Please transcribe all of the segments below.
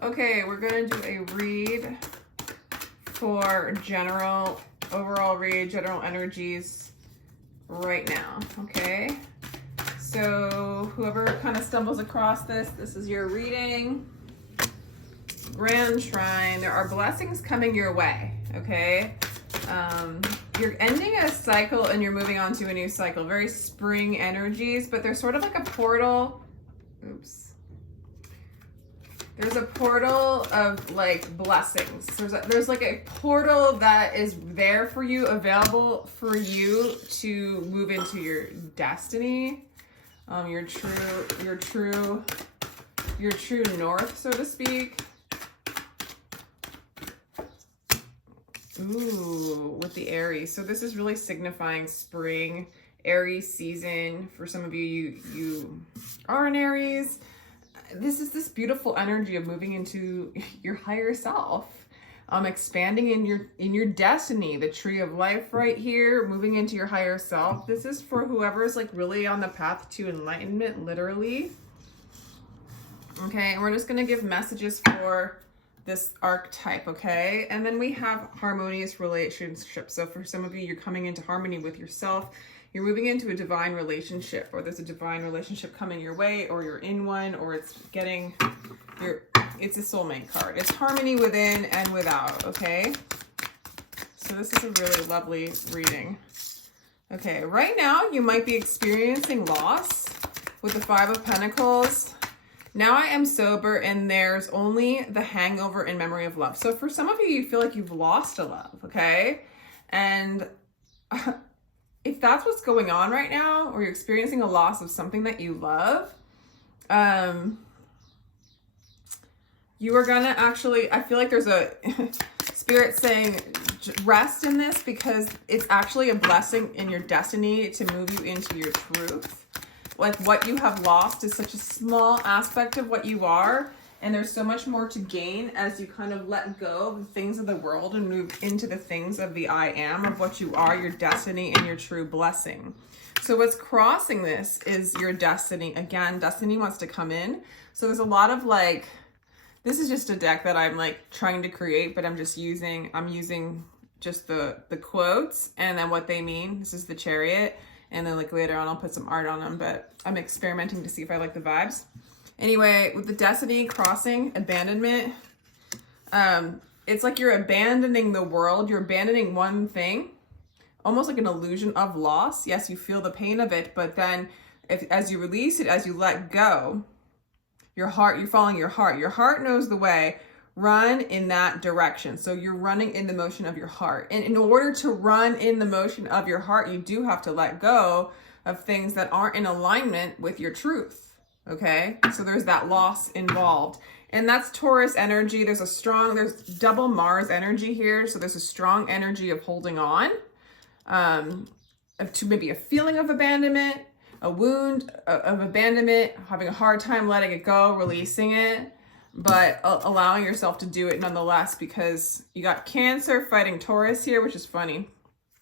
Okay, we're gonna do a read for general, overall read, general energies right now, okay? So whoever kind of stumbles across this, this is your reading. Grand Shrine, there are blessings coming your way, okay? You're ending a cycle and you're moving on to a new cycle. Very spring energies, but there's sort of like a portal. Oops. There's a portal of like blessings. There's like a portal that is there for you, available for you to move into your destiny, your true north, so to speak. Ooh, with the Aries. So this is really signifying spring, Aries season. For some of you, you are an Aries. This is this beautiful energy of moving into your higher self, expanding in your destiny, the tree of life right here, moving into your higher self. This is for whoever is like really on the path to enlightenment, literally. Okay, and we're just gonna give messages for this archetype, okay? And then we have harmonious relationships. So for some of you, you're coming into harmony with yourself. You're moving into a divine relationship, or there's a divine relationship coming your way, or you're in one, or it's a soulmate card. It's harmony within and without, okay? So this is a really lovely reading. Okay, right now you might be experiencing loss with the Five of Pentacles. Now I am sober and there's only the hangover in memory of love. So for some of you, you feel like you've lost a love, okay? And if that's what's going on right now, or you're experiencing a loss of something that you love, you are gonna actually, I feel like there's a spirit saying rest in this, because it's actually a blessing in your destiny to move you into your truth. Like what you have lost is such a small aspect of what you are. And there's so much more to gain as you kind of let go of the things of the world and move into the things of the I am, of what you are, your destiny and your true blessing. So what's crossing this is your destiny. Again, destiny wants to come in. So there's a lot of like, this is just a deck that I'm like trying to create, but I'm using just the quotes and then what they mean. This is the Chariot. And then like later on, I'll put some art on them, but I'm experimenting to see if I like the vibes. Anyway, with the destiny crossing, abandonment, it's like you're abandoning the world. You're abandoning one thing, almost like an illusion of loss. Yes, you feel the pain of it, but then as you release it, as you let go, you're following your heart. Your heart knows the way. Run in that direction. So you're running in the motion of your heart. And in order to run in the motion of your heart, you do have to let go of things that aren't in alignment with your truth. Okay? So there's that loss involved. And that's Taurus energy. There's double Mars energy here. So there's a strong energy of holding on, to maybe a feeling of abandonment, a wound of abandonment, having a hard time letting it go, releasing it, but allowing yourself to do it nonetheless, because you got Cancer fighting Taurus here, which is funny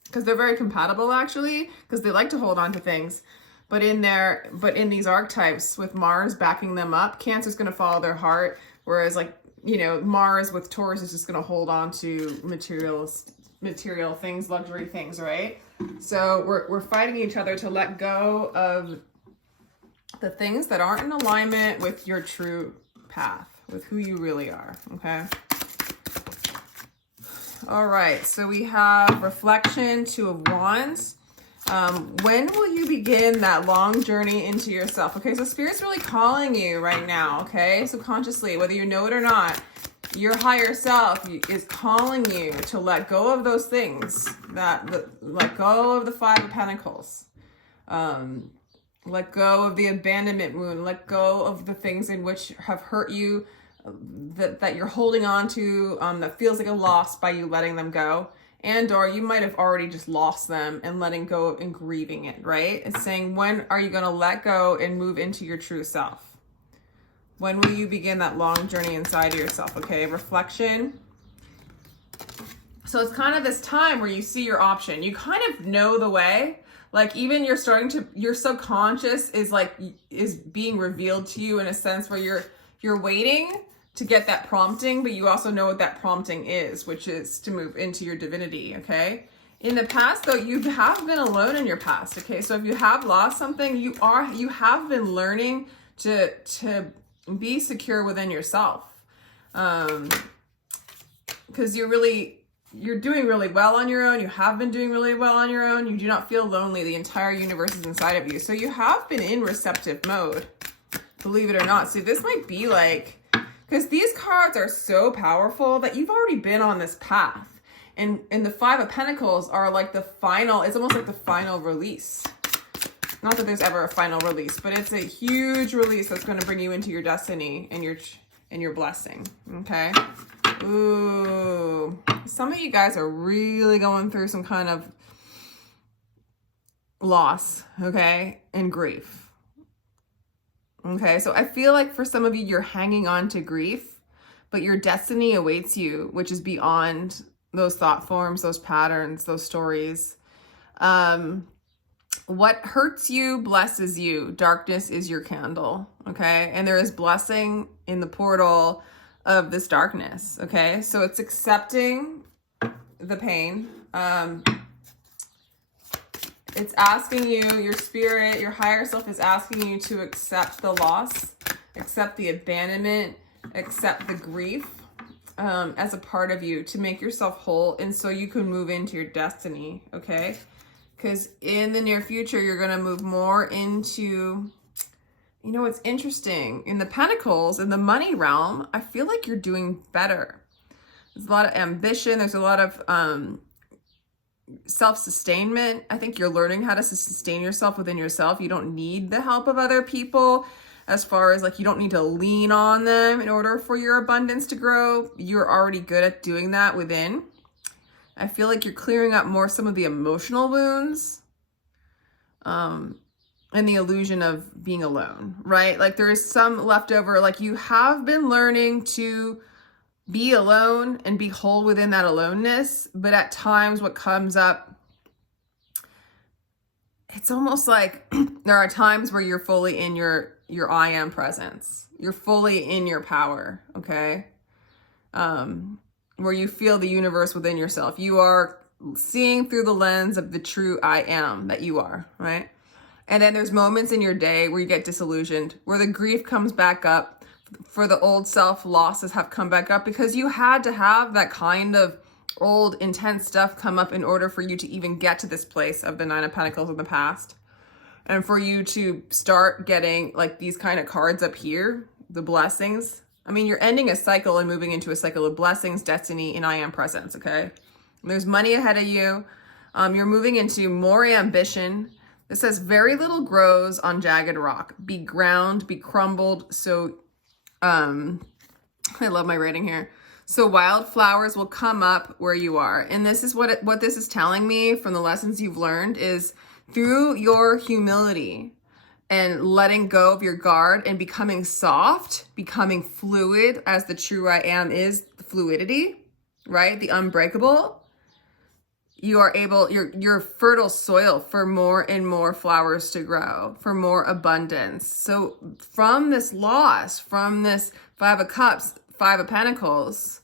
because they're very compatible actually, because they like to hold on to things. But in these archetypes with Mars backing them up, Cancer's going to follow their heart, whereas like, you know, Mars with Taurus is just going to hold on to material things, luxury things, right? So we're fighting each other to let go of the things that aren't in alignment with your true path, with who you really are, okay? All right, so we have reflection, Two of Wands. When will you begin that long journey into yourself? Okay, so Spirit's really calling you right now, okay? Subconsciously, whether you know it or not, your higher self is calling you to let go of those things, let go of the Five of Pentacles. Let go of the abandonment wound. Let go of the things in which have hurt you, that you're holding on to, that feels like a loss by you letting them go. And or you might have already just lost them and letting go and grieving it, right? It's saying, when are you going to let go and move into your true self? When will you begin that long journey inside of yourself? Okay, reflection. So it's kind of this time where you see your option. You kind of know the way. Like even your subconscious is being revealed to you in a sense where you're waiting to get that prompting, but you also know what that prompting is, which is to move into your divinity, okay? In the past, though, you have been alone in your past, okay? So if you have lost something, you have been learning to be secure within yourself. Because you're doing really well on your own. You have been doing really well on your own. You do not feel lonely. The entire universe is inside of you. So you have been in receptive mode, believe it or not. So this might be like, because these cards are so powerful that you've already been on this path. And the Five of Pentacles are like the final, it's almost like the final release. Not that there's ever a final release, but it's a huge release that's going to bring you into your destiny and your blessing, okay? Ooh, some of you guys are really going through some kind of loss, okay, and grief. Okay, so I feel like for some of you, you're hanging on to grief, but your destiny awaits you, which is beyond those thought forms, those patterns, those stories. What hurts you blesses you. Darkness is your candle, okay? And there is blessing in the portal of this darkness, okay? So it's accepting the pain. It's asking you, your spirit, your higher self is asking you to accept the loss, accept the abandonment, accept the grief as a part of you to make yourself whole, and so you can move into your destiny, okay? Because in the near future, you're going to move more into, you know, it's interesting. In the Pentacles, in the money realm, I feel like you're doing better. There's a lot of ambition. There's a lot of self-sustainment. I think you're learning how to sustain yourself within yourself. You don't need the help of other people, as far as like you don't need to lean on them in order for your abundance to grow. You're already good at doing that within. I feel like you're clearing up more some of the emotional wounds and the illusion of being alone, right? Like there is some leftover, like you have been learning to be alone and be whole within that aloneness. But at times what comes up, it's almost like there are times where you're fully in your I am presence. You're fully in your power, okay? Where you feel the universe within yourself. You are seeing through the lens of the true I am that you are, right? And then there's moments in your day where you get disillusioned, where the grief comes back up, for the old self losses have come back up because you had to have that kind of old intense stuff come up in order for you to even get to this place of the Nine of Pentacles in the past. And for you to start getting like these kind of cards up here, the blessings. I mean, you're ending a cycle and moving into a cycle of blessings, destiny, and I am presence, okay? There's money ahead of you. You're moving into more ambition. This says, very little grows on jagged rock. Be ground, be crumbled. So, I love my writing here. So wildflowers will come up where you are. And this is what this is telling me from the lessons you've learned is through your humility and letting go of your guard and becoming soft, becoming fluid, as the true I am is the fluidity, right? The unbreakable. You are able, you're fertile soil for more and more flowers to grow, for more abundance. So from this loss, from this Five of Cups, Five of Pentacles,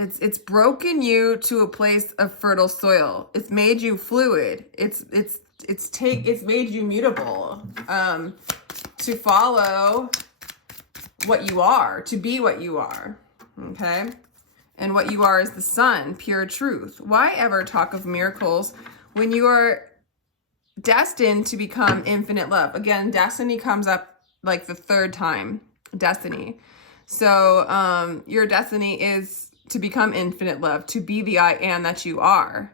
it's broken you to a place of fertile soil. It's made you fluid. It's made you mutable, to follow what you are, to be what you are. Okay. And what you are is the sun, pure truth. Why ever talk of miracles when you are destined to become infinite love? Again, destiny comes up like the third time, destiny. So your destiny is to become infinite love, to be the I am that you are.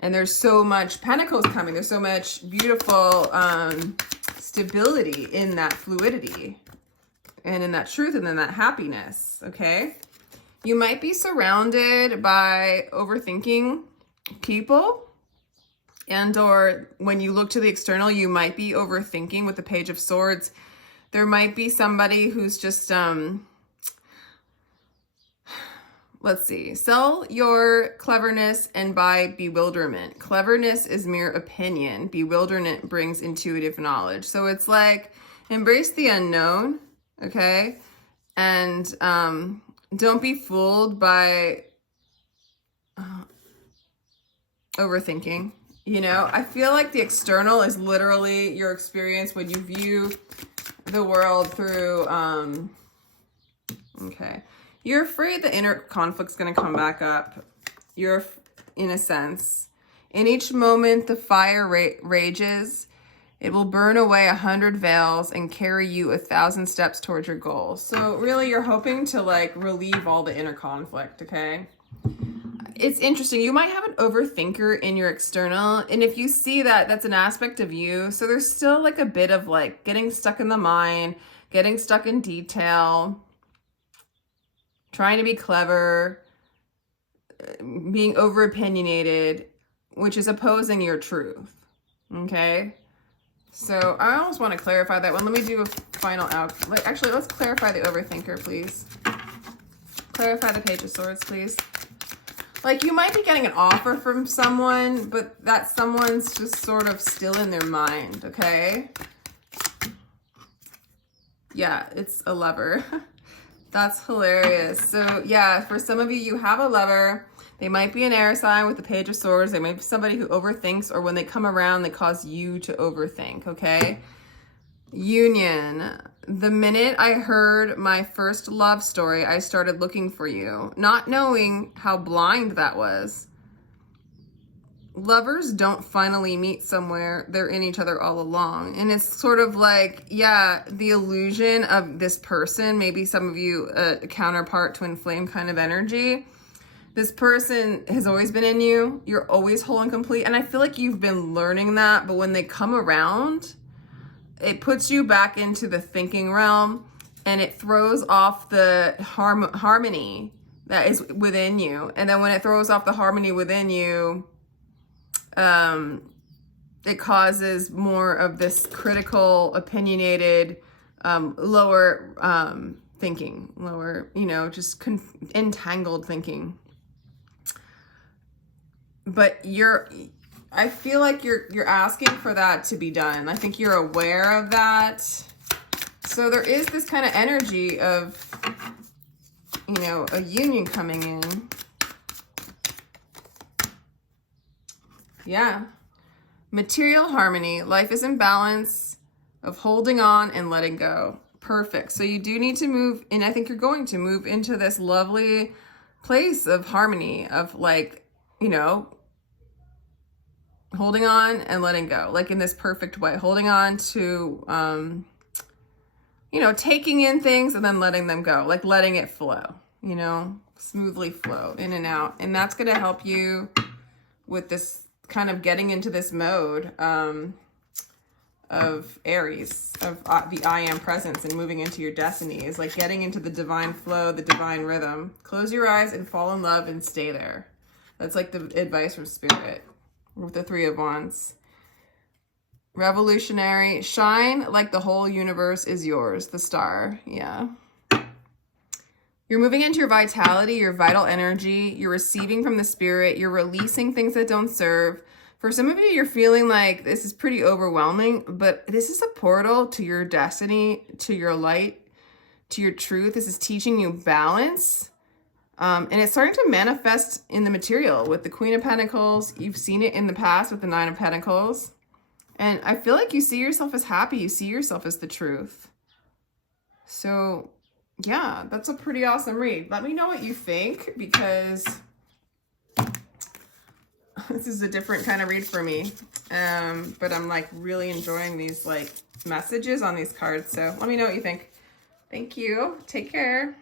And there's so much pentacles coming. There's so much beautiful stability in that fluidity and in that truth and in that happiness, okay? You might be surrounded by overthinking people, and or when you look to the external, you might be overthinking with the Page of Swords. There might be somebody who's just, let's see, sell your cleverness and buy bewilderment. Cleverness is mere opinion. Bewilderment brings intuitive knowledge. So it's like Embrace the unknown, okay? And don't be fooled by overthinking. You know, I feel like the external is literally your experience when you view the world through, okay. You're afraid the inner conflict's going to come back up. You're, in a sense. In each moment the fire rages, it will burn away 100 veils and carry you 1,000 steps towards your goal. So really you're hoping to like relieve all the inner conflict, okay? It's interesting. You might have an overthinker in your external. And if you see that, that's an aspect of you. So there's still like a bit of like getting stuck in the mind, getting stuck in detail, trying to be clever, being over opinionated, which is opposing your truth. Okay. So I almost want to clarify that one. Let me do a final out. Actually, let's clarify the overthinker, please. Clarify the Page of Swords, please. Like you might be getting an offer from someone, but that someone's just sort of still in their mind, okay? Yeah, it's a lover. That's hilarious. So yeah, for some of you, you have a lover. They might be an air sign with the Page of Swords. They might be somebody who overthinks, or when they come around, they cause you to overthink, okay? Union. The minute I heard my first love story, I started looking for you, not knowing how blind that was. Lovers don't finally meet somewhere. They're in each other all along. And it's sort of like, yeah, the illusion of this person, maybe some of you a counterpart twin flame kind of energy. This person has always been in you. You're always whole and complete. And I feel like you've been learning that, but when they come around, it puts you back into the thinking realm and it throws off the harmony that is within you. And then when it throws off the harmony within you, it causes more of this critical, opinionated, lower thinking, lower, you know, just entangled thinking. But I feel like you're asking for that to be done. I think you're aware of that. So there is this kind of energy of, you know, a union coming in. Yeah. Material harmony. Life is in balance of holding on and letting go. Perfect. So you do need to move, and I think you're going to move into this lovely place of harmony, of like, you know, holding on and letting go, like in this perfect way, holding on to, you know, taking in things and then letting them go, like letting it flow, you know, smoothly flow in and out. And that's going to help you with this kind of getting into this mode, of Aries, of the I am presence and moving into your destiny, is like getting into the divine flow, the divine rhythm. Close your eyes and fall in love and stay there. That's like the advice from Spirit with the Three of Wands. Revolutionary. Shine like the whole universe is yours. The star. Yeah. You're moving into your vitality, your vital energy. You're receiving from the Spirit. You're releasing things that don't serve. For some of you, you're feeling like this is pretty overwhelming, but this is a portal to your destiny, to your light, to your truth. This is teaching you balance. And it's starting to manifest in the material with the Queen of Pentacles. You've seen it in the past with the Nine of Pentacles. And I feel like you see yourself as happy. You see yourself as the truth. So yeah, that's a pretty awesome read. Let me know what you think, because this is a different kind of read for me. But I'm like really enjoying these like messages on these cards. So let me know what you think. Thank you. Take care.